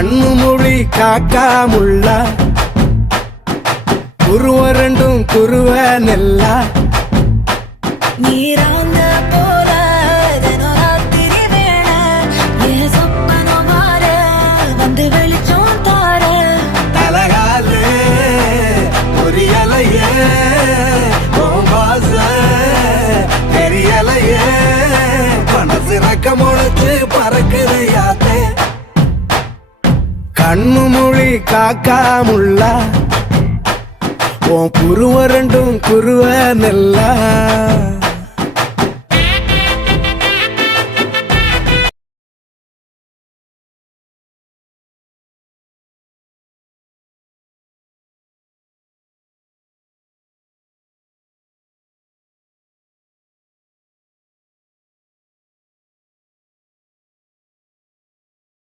கண்ணு மொழி காக்கா முள்ளா குருவ ரெண்டும் குருவ நெல்லா நீராங்க போல தினராத்திரி வேண என் சொப்பனம் மாற வந்து வெளிச்சம் தார தலகாலே புரியலையே பாச தெரியலையே மனசு ரக்க முளைச்சு பறக்குது யாத்தே கண்ணு மொழி காக்கா முள்ளா உன் குருவ ரெண்டும் குருவ நெல்லா